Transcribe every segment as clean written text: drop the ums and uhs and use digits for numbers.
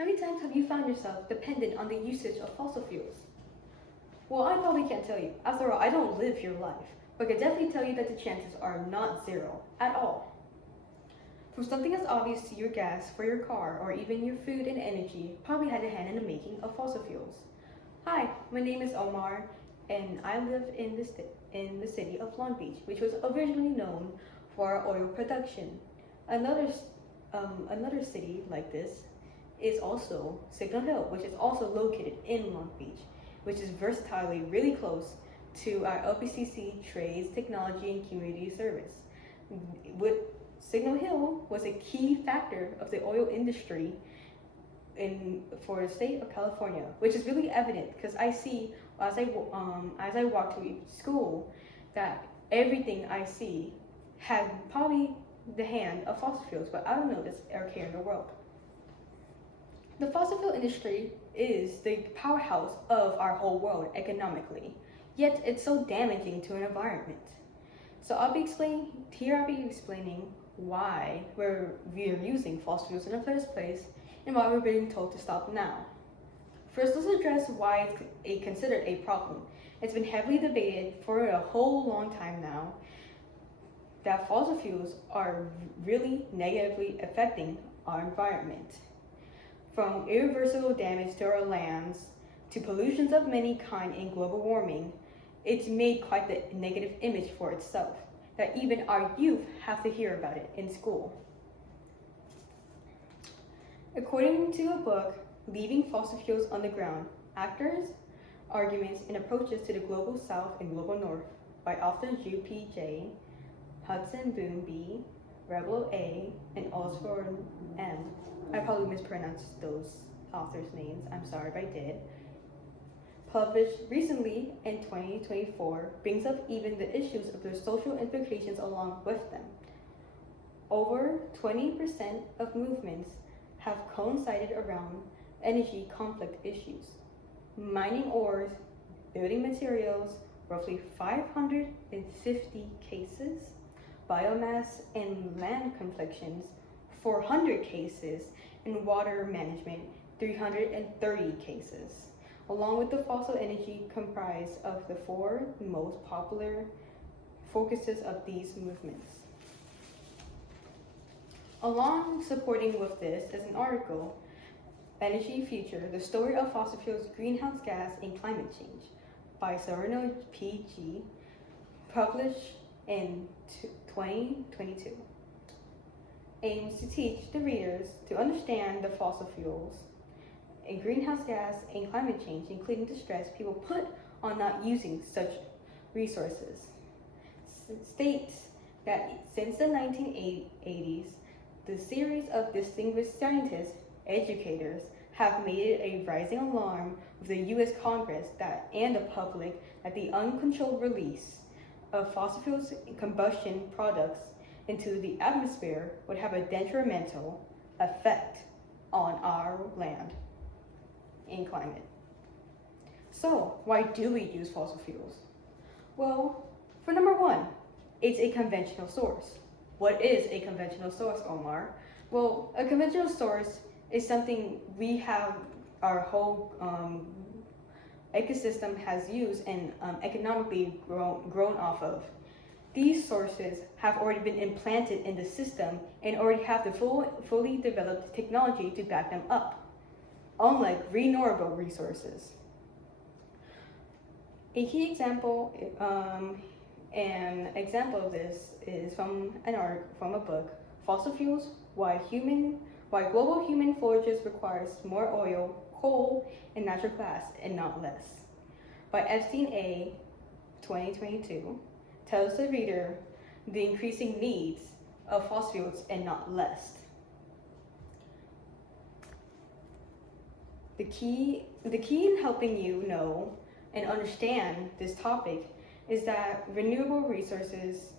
How many times have you found yourself dependent on the usage of fossil fuels? Well, I probably can't tell you. After all, I don't live your life. But I can definitely tell you that the chances are not zero at all. From something as obvious to your gas for your car or even your food and energy probably had a hand in the making of fossil fuels. Hi, my name is Omar and I live in the city of Long Beach, which was originally known for our oil production. Another city like this is also Signal Hill, which is also located in Long Beach, which is versatilely really close to our LPCC Trades, Technology, and Community Service. With Signal Hill was a key factor of the oil industry for the state of California, which is really evident because I see as I walk to school that everything I see had probably the hand of fossil fuels, but I don't know this or care in the world. The fossil fuel industry is the powerhouse of our whole world economically, yet it's so damaging to an environment. So I'll be explaining why we're using fossil fuels in the first place and why we're being told to stop now. First, let's address why it's considered a problem. It's been heavily debated for a whole long time now that fossil fuels are really negatively affecting our environment. From irreversible damage to our lands to pollutions of many kinds and global warming, it's made quite the negative image for itself that even our youth have to hear about it in school. According to a book, Leaving Fossil Fuels Underground, Actors, Arguments, and Approaches to the Global South and Global North by authors P.J., Hudson Boone B., Rebel A., and Osborne M. I probably mispronounced those authors' names. I'm sorry if I did. Published recently in 2024, brings up even the issues of their social implications along with them. Over 20% of movements have coincided around energy conflict issues. Mining ores, building materials, roughly 550 cases. Biomass and land conflicts, 400 cases, and water management, 330 cases. Along with the fossil energy comprised of the four most popular focuses of these movements. Along supporting with this is an article, Energy Future, the Story of Fossil Fuels, Greenhouse Gas, and Climate Change by Sereno P.G., published in 2022. Aims to teach the readers to understand the fossil fuels and greenhouse gas and climate change, including the stress people put on not using such resources. States that since the 1980s, the series of distinguished scientists, educators, have made it a rising alarm of the U.S. Congress and the public that the uncontrolled release of fossil fuels combustion products into the atmosphere would have a detrimental effect on our land and climate. So, why do we use fossil fuels? Well, for number one, it's a conventional source. What is a conventional source, Omar? Well, a conventional source is something we have our whole ecosystem has used and economically grown off of. These sources have already been implanted in the system and already have the fully developed technology to back them up, unlike renewable resources. A key example, of this is from a book, Fossil Fuels: Why Global Human Forages Requires More Oil, Coal, and Natural Gas, and Not Less, by Epstein A. 2022, tells the reader the increasing needs of fossil fuels and not less. The key in helping you know and understand this topic is that renewable resources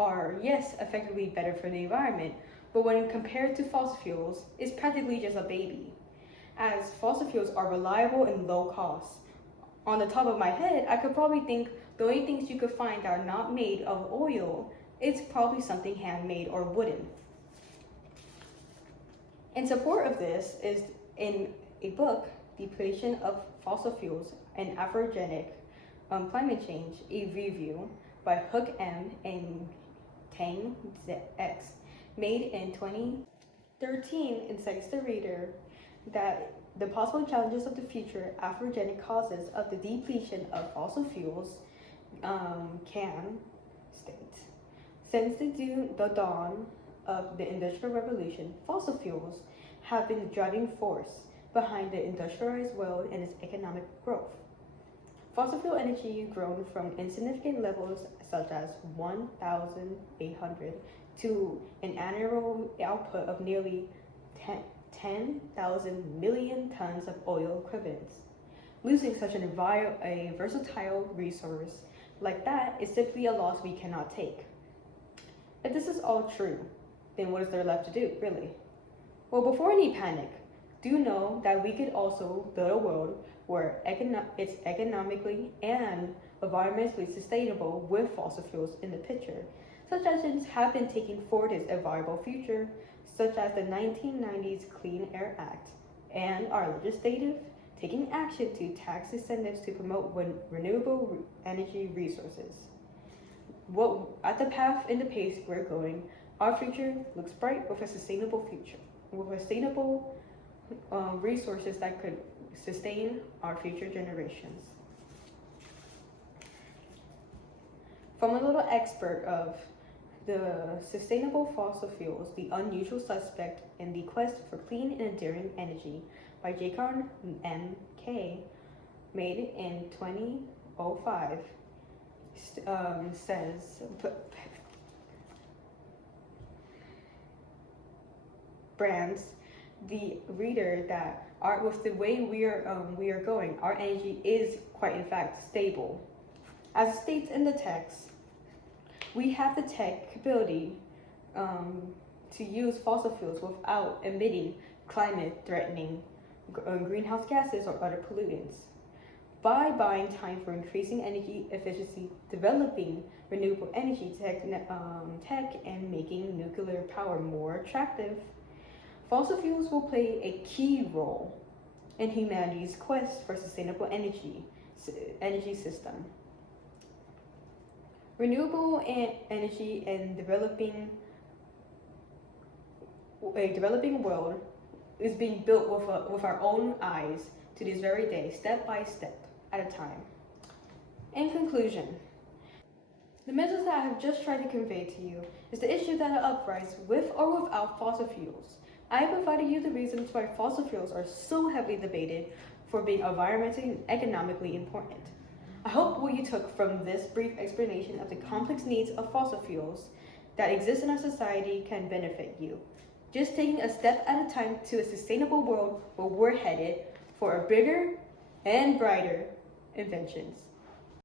are, yes, effectively better for the environment, but when compared to fossil fuels, it's practically just a baby, as fossil fuels are reliable and low cost. On the top of my head, I could probably think the only things you could find that are not made of oil is probably something handmade or wooden. In support of this is In a book, Depletion of Fossil Fuels and Averagenic Climate Change, a review by Hook M and Tang X, made in 2013, incites the reader that the possible challenges of the future averagenic causes of the depletion of fossil fuels can state. Since the dawn of the Industrial Revolution, fossil fuels have been the driving force behind the industrialized world and its economic growth. Fossil fuel energy grown from insignificant levels such as 1,800 to an annual output of nearly 10,000 million tons of oil equivalents. Losing such a versatile resource like that is simply a loss we cannot take. If this is all true, then what is there left to do, really? Well, before any panic, do know that we could also build a world where it's economically and environmentally sustainable with fossil fuels in the picture. Such actions have been taken forward as a viable future, such as the 1990s Clean Air Act, and our legislative taking action to tax incentives to promote renewable energy resources. At the path and the pace we're going, our future looks bright with a sustainable future, with sustainable resources that could sustain our future generations. From a little expert of the sustainable fossil fuels, the unusual suspect in the quest for clean and enduring energy by Jacob M.K., made in 2005, says, brands the reader that with the way we are going, our energy is quite in fact stable. As it states in the text, we have the tech ability to use fossil fuels without emitting climate-threatening greenhouse gases or other pollutants. By buying time for increasing energy efficiency, developing renewable energy tech, and making nuclear power more attractive, fossil fuels will play a key role in humanity's quest for sustainable energy system. Renewable energy and a developing world is being built with our own eyes to this very day, step by step at a time. In conclusion, the message that I have just tried to convey to you is the issue that uprise with or without fossil fuels. I have provided you the reasons why fossil fuels are so heavily debated for being environmentally and economically important. I hope what you took from this brief explanation of the complex needs of fossil fuels that exist in our society can benefit you. Just taking a step at a time to a sustainable world where we're headed for a bigger and brighter inventions.